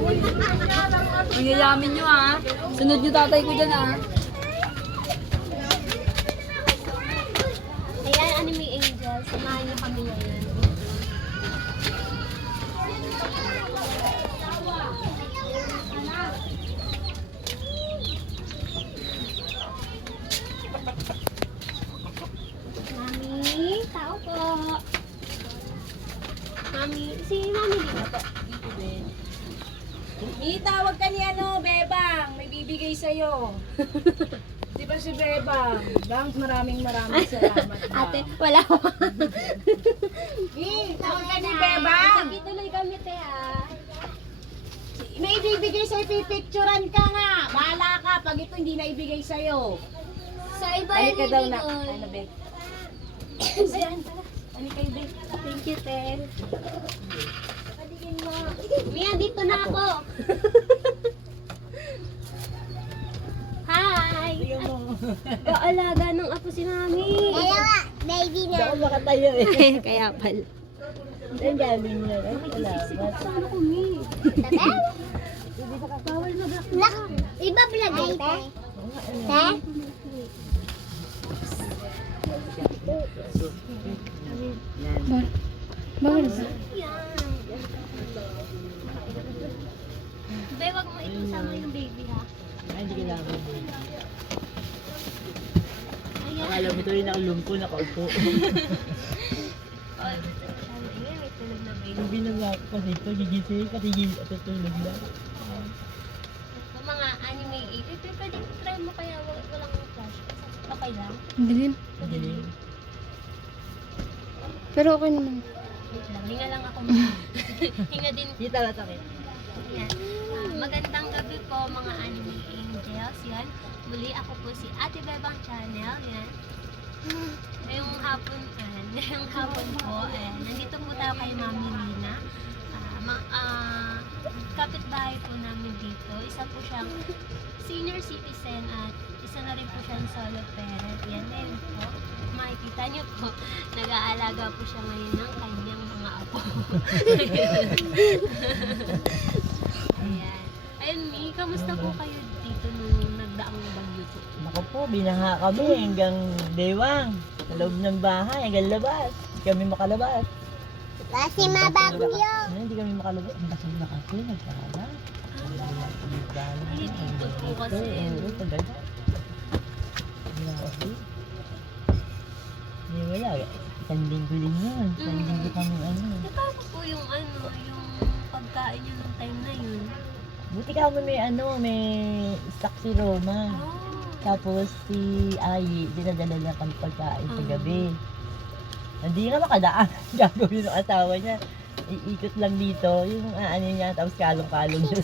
Ang yayamin nyo ha. Sunod nyo tatay ko dyan ha. Ayan, Anime Angels. Samahan niyo kami ngayon. Mami, tao po. Mami, si Mami dito po. Itawag ka ni Bebang. May bibigay sa'yo. Di ba si Bebang? Bang, maraming salamat. Ate, wala ko. Tawag ka ni Bebang. Sige, tuloy kami, te, ah. May ibibigay sa'yo, pipicturan ka nga. Bahala ka pag ito hindi na ibigay sa'yo. Sa iba Balik ka daw na. ibigay. Ano, Beb? Ayan, tara. Ano kayo, Beb? Thank you, te. Paligin mo. Mia, dito na ako. Hi! Tingnan mo. Kaalaga ng apo si Mami. Dalawa, baby na. Ako makatayo eh. Kaya pala. Ang galing mo. Ay, salamat. Saan ako, Mi? Bawal mag-lock. Iba vlog te? Te? Bawal ba? Be, wag mo itusama yung baby, ha? Ay, hindi kailangan. Ayan. Akala mo ito rin nakalumpo, nakaupo. Ayan, may tulog na baby. Yung binaba ko kasi ito, gigising, katigil at tutulog na. Yung mga anime 8, pwede try mo kaya walang flash. Okay lang? Dilim. Dilim. Pero okay naman. Wait lang, hinga lang ako. Hinga din. Kita na takit. Yan. Magandang gabi po mga anime angels. Yan. Muli ako po si Ate Bebang Channel. Yan. Ngayong hapon, ngayong hapon po, nandito po tayo kay Mami Lina. Kapitbahay po namin dito. Isa po siyang senior citizen at isa na rin po siyang solo parent. Yan ngayon po. Makikita niyo po, nag-aalaga po siya ngayon ng kanyang mga apo. Ayan. Ayun, Mi, kamusta po kayo dito nung nagdaang bagyo po? Naku po, binaha kami hanggang Dewang. Sa loob ng bahay, hanggang labas. Hindi kami makalabas. Kasi mabagyo. Hindi kami makalabas. Ang basag na kasi, nagkala. Ay, dito po kasi. Oo, talaga. Grabe. Hindi wala. Isang linggo din yun. Isang linggo kami ano. Paano po yung yung pagkain nyo nung time na yun? Buti ka may may stock si Roma. Oh. Tapos si Ayi, dinadala lang kami pagkain sa Ah. gabi. Hindi nga makadaan. Gagawin ng asawa niya. Iikot lang dito. Yung ano niya, tapos kalong-kalong niya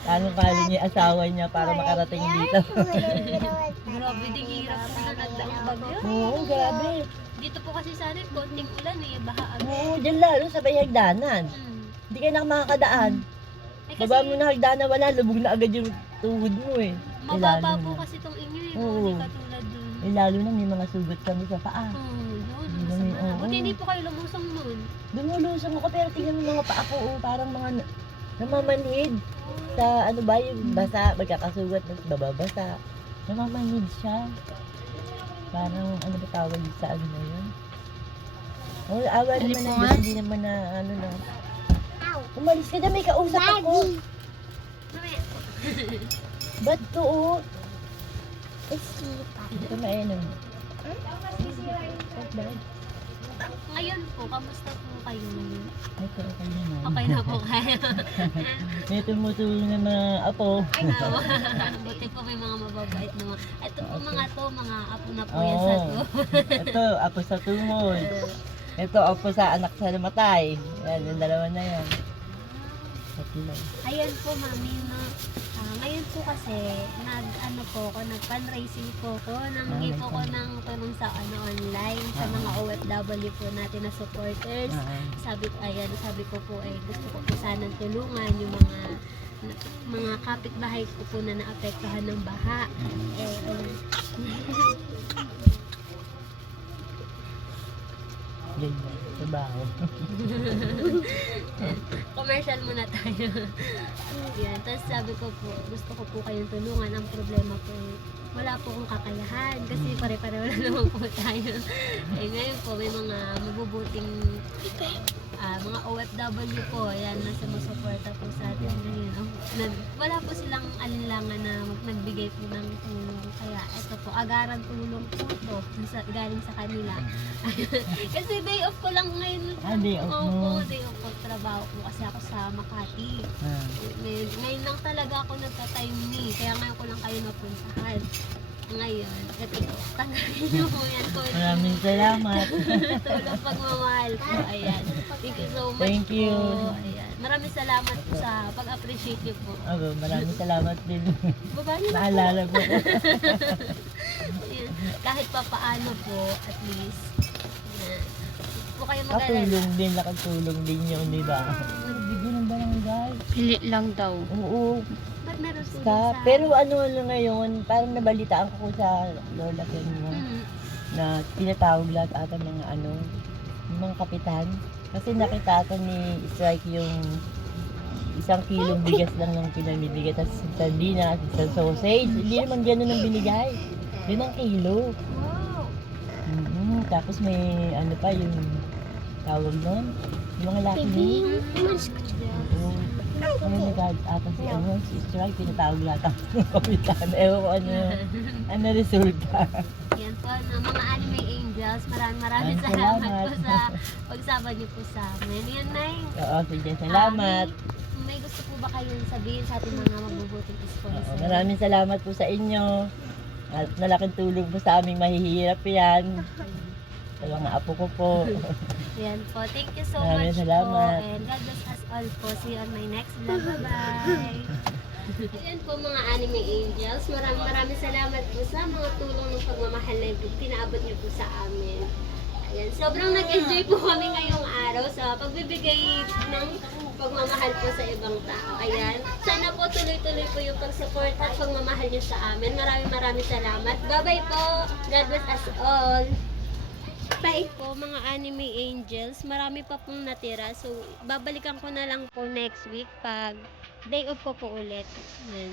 kalong-kalong niya yung asawa niya para makarating dito. Grabe, di hirap na nagdaang bagyo. Oo, grabe. Dito po kasi sa atin, konting ulan baha agad. Oo, dyan lalo sa may hagdanan. Hindi ka na makakadaan. Eh, kasi Baba mo na hagdanan, wala. Lubog na agad yung tuhod mo eh. mababa lalo po na. kasi itong inyo Oo. hindi katulad dun. Eh, lalo na may mga sugat kami sa paa. Yun, Dumi, masama. oo. Buti hindi po kayo lumusong nun. Dumulusong ako pero tingnan mo mga paa ko, parang mga namamanhid. Sa ano ba yung basa, magkakasugat, tapos bababasa. Namamanhid siya. Parang ano ba tawag sa ano na yun? Oh, awa naman na Diyos, hindi naman na ano na. Umalis ka na, may kausap ako. Mamaya. Ba't to oh? Ito na eh, ano. Ngayon po, kamusta po kayo? Ito, okay naman. Okay na po kayo. May tumutulong na mga apo. Ano? Buti po may mga mababait naman. Ito po mga apo na po yan sa to. Ito, apo sa tumod. Ito, apo sa anak sa namatay. Yan, yung dalawa na yan. Tatlo. Ayan po, Mami, no? Ngayon po kasi, nag-fundraising po ko. Nanghi po ko ng tulong sa online sa mga OFW po natin na supporters. Sabi ko po gusto ko po sanang tulungan yung mga kapitbahay ko po na naapektuhan ng baha. Yan, trabaho. Kung Commercial muna tayo. Yan. Tapos sabi ko po, gusto ko po kayong tulungan. Ang problema po, wala po akong kakayahan. Kasi pare-pareho na naman po tayo. Eh ngayon po, may mga mabubuting mga OFW po, yan, na sumusuporta po sa atin ngayon. Wala po silang alinlangan na nagbigay po ng tulong. Kaya ito po, agaran tulong po to galing sa kanila. Kasi day off ko lang ngayon. Day off mo. Opo, day off ko. Trabaho po kasi ako sa Makati. Ngayon lang talaga ako nagka-time ni. Kaya ngayon ko lang kayo napuntahan. Ngayon, ito po. Tanggapin niyo po yan. Maraming salamat. Tulong pagmamahal po. Ayan. Thank you so much Thank you. po. Ayan. Maraming salamat po sa pag-appreciate niyo po. Maraming salamat din. Baba niyo na po. Naalala ko. Ayan. Kahit pa paano po, at least. Ayan. Po kayo mag-alala. Katulong din, nakatulong din yun, di ba? Bigyan ng barangay. Pili lang daw. Oo. Ba't meron tulong Sa, sa... pero ano ngayon, parang nabalitaan ko sa Lola Kenya Mhm. na tinatawag lahat ata mga yung mga kapitan. Kasi nakita ata ni Strike yung 1 kilong bigas lang ng pinamibigay. Tapos sardinas, isang sausage. Hindi naman gano'n ang binigay. 5 kilo. Wow. Tapos may ano pa yung tawag nun. Yung mga laki ni. Ano nag-add ata si Strike, tinatawag lahat ang kapitan. Ewan ko ano resulta. Yan po, mga anime angels, maraming Maraming salamat salamat. po sa pagsama niyo po sa amin. Yan, Nay. Oo, sige, salamat. May gusto po ba kayong sabihin sa ating mga mabubuting Oo, sponsor? maraming salamat po sa inyo. At malaking tulong po sa aming mahihirap yan. Sa mga apo ko po. Yan po. Thank you so Maraming much salamat. po. And God bless us all po. See you on my next vlog. Bye-bye. Ayan po mga anime angels. Maraming salamat po sa mga tulong ng pagmamahal na pinaabot niyo po sa amin. Ayan. Sobrang nag-enjoy po kami ngayong araw sa pagbibigay ng pagmamahal po sa ibang tao. Ayan. Sana po tuloy-tuloy po yung pag-support at pagmamahal niyo sa amin. Maraming salamat. Bye-bye po. God bless us all. Bye po mga anime angels. Marami pa pong natira. So, babalikan ko na lang po next week pag day off ko po ulit. Ayan.